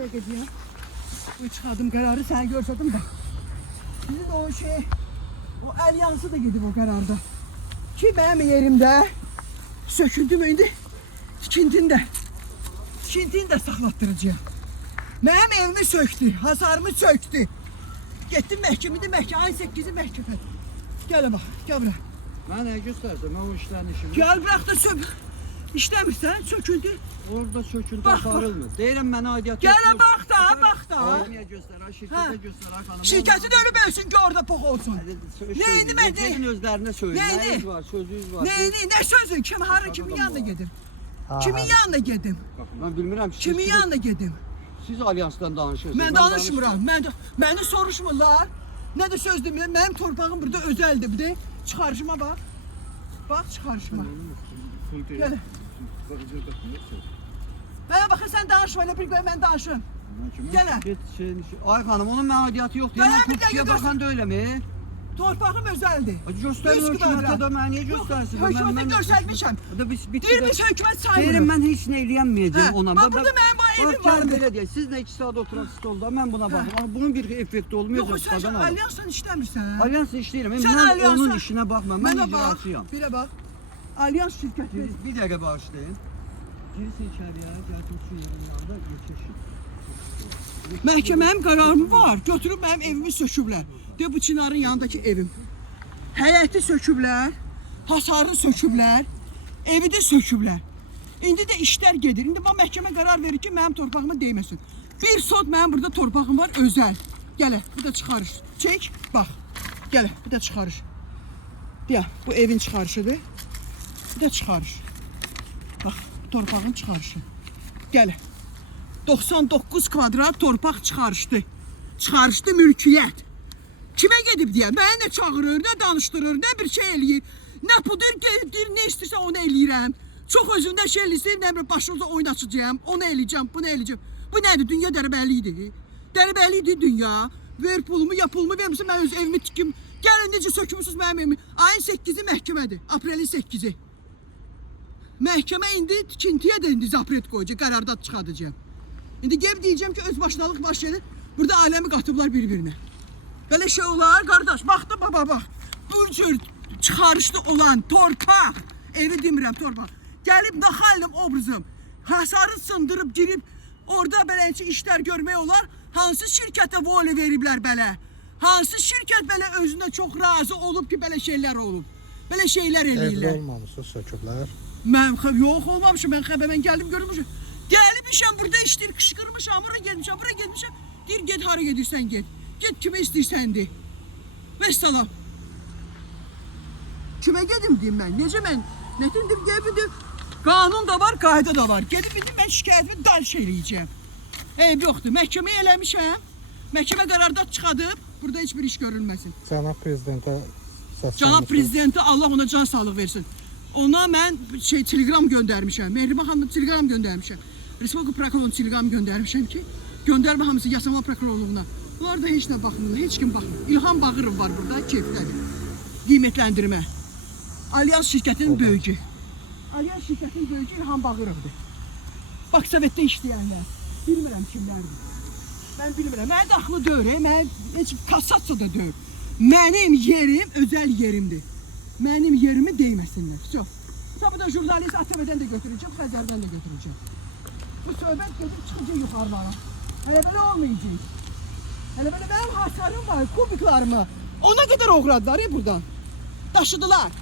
Edeceğim. Bu çıkardım kararı sen görsedin de. Şimdi de o şey, o el yansı da gidip o kararda. Ki benim yerimde söküldüm indi. Tikintini de saklattıracağım. Benim evimi söktü, hasarımı söktü. Gittim məhkəmədə, ayın 8-i məhkəmə. Gələ bax, gəl bura. Mən nə göstərsən, mən o işlərin işimi. Gəl bırak da işləmirsən, söküldü. Orada söküntü Bax, aparılmır. Deyirəm mənə aidiyyət yox. Gələ bax da. Almaya göstər, şirkətə göstər, xanım. Şirkəti də ölüb ölsün ki, orada pox olsun. Neyini mən deyim? Gedin özlərinə söyləyin, nəyiniz var, sözünüz var. Neyini, nə sözü? Kimin yanına gedim? Kimin yanına gedim? Mən bilmirəm. Kimin yanına gedim? Siz alyansdan danışırsınız. Mən danışmıram. Məni soruşmurlar. Nə də söz demirəm. Mənim torpağım burada özəldir. Bir də çıxarışıma bax. Bax çıxarışıma. Gəl. Mənə baxın sən danışma, elə bir qoy mən danışım. Gələ. Ay xanım, onun mənə aidiyyəti yoxdur. Gələn bir Mən dəqiqə baxan da eləmi? Torpağım özəldir. Göstərin hökumətə də mənə niyə göstərsin? Hökumətə göstərmişəm. Deyir hökumət saymıram. Deyirəm mən heç nə eləyənməyəcəm ona. Bax burada mənim evim vardı. Belə deyək, siz də 2 saat oturaq stolda, mən buna baxıram. Bunun bir effekti olmayacaq. Yox, sən alyansla işləmirsən. Alyansla işləyirəm. Sən Mən alyansa- onun işinə baxmam. Mən icraçıyam. Birə bax. Alyans şirkəti. Bir dəqiqə bağışlayın. Girsin içəriyə, gəlsin su yerinin yanında geçirsin. Məhkəmənin qərarı var. Götürüb mənim evimi söküblər. De bu çinarın yanındakı evim. Həyəti söküblər, hasarını söküblər, evi də söküblər. İndi də işlər gedir. İndi bu məhkəmə qərar verir ki, mənim torpağıma değməsin. Bir sot mənim burada torpağım var, özəl. Gələ, bu da çıxarış. Çək, bax. Gələ, bu da çıxarış. Ya, bu evin çıxarışıdır. Bu da çıxarış. Bax, torpağın çıxarışı. Gələ. 99 kvadrat torpaq çıxarışdı. Çıxarışdı mülkiyyət. Kimə gedib deyə? Məni nə çağırır, nə danışdırır, nə bir şey eləyir. Nə pudur, deyir, nə istəyirsə onu eləyirəm. Çox özümdə şey eləyir, nə bir başınıza oyun açacağım, onu eləyəcəm, bunu eləyəcəm. Bu nədir? Dünya dərbəlidir. Dərbəlidir dünya. Ver pulumu, ya pulumu vermirsən, mən öz evimi tikim. Gəlin necə sökmüsünüz mənim evimi. Ayın 8-i məhkəmədir, aprelin 8-i. Məhkəmə indi tikintiyə də indi zapret qoyacaq, qərardat çıxadacaq. İndi gəlib deyəcəm ki, öz başınalıq baş verir. Burada aləmi qatıblar bir-birinə. Belə şey olar, qardaş, bax da baba, bax. Bu cür çıxarışlı olan torpaq, evi demirəm, torpaq. Gəlib naxalim obrazım, hasarı sındırıb girib, orada beləcə işlər görmək olar. Hansı şirkətə voli veriblər belə? Hansı şirkət belə özündə çox razı olub ki, belə şeylər olub? Belə şeylər eləyirlər. Evdə olmamışsınız, söküblər. Mən yox olmamışım, mən gəldim görmüşüm. Gəlmişəm burada işdir, qışqırmışam, bura getmişəm. Deyir, get hara gedirsən, get. Get kimə istəyirsən de. Vəssalam. Kimə gedim deyim mən? Necə mən? Nə dedim deyim? Qanun da var, qayda da var. Gedib mən şikayətimi dal eləyəcəm. Eyb yoxdur. Məhkəməyə eləmişəm. Məhkəmə qərardat çıxadıb, burada heç bir iş görülməsin. Cənab prezidentə səslənmişəm. Cənab prezidentə Allah ona can sağlıq versin. Ona mən telegram göndərmişəm. Mehriban xanıma telegram göndərmişəm. Respublika prokuroruna telegram göndərmişəm ki, göndərmə hamısı yasama prokurorluğuna. Bunlar da heç nə baxmırlar, heç kim baxmır. İlham Bağırov var burada, keyflədir. Qiymətləndirmə. Alyans şirkətinin böyücü. Alyans şirkətinin böyücü İlham Bağırovdur. Bak Sovetdə işləyənlər. Bilmirəm kimlərdir. Mən bilmirəm. Mən daxlı deyil, mən heç kassasiya da deyil. Mənim yerim özəl yerimdir. Mənim yerimi deyməsinlər. Çox. Sonra da jurnalist ATV-dən də götürəcəm, Xəzərdən də götürəcəm. Bu söhbət gedib çıxacaq yuxarılara. Hələ belə olmayacaq. Hələ belə mənim hasarım var, kubiklarımı. Ona qədər oğradılar ya buradan. Daşıdılar.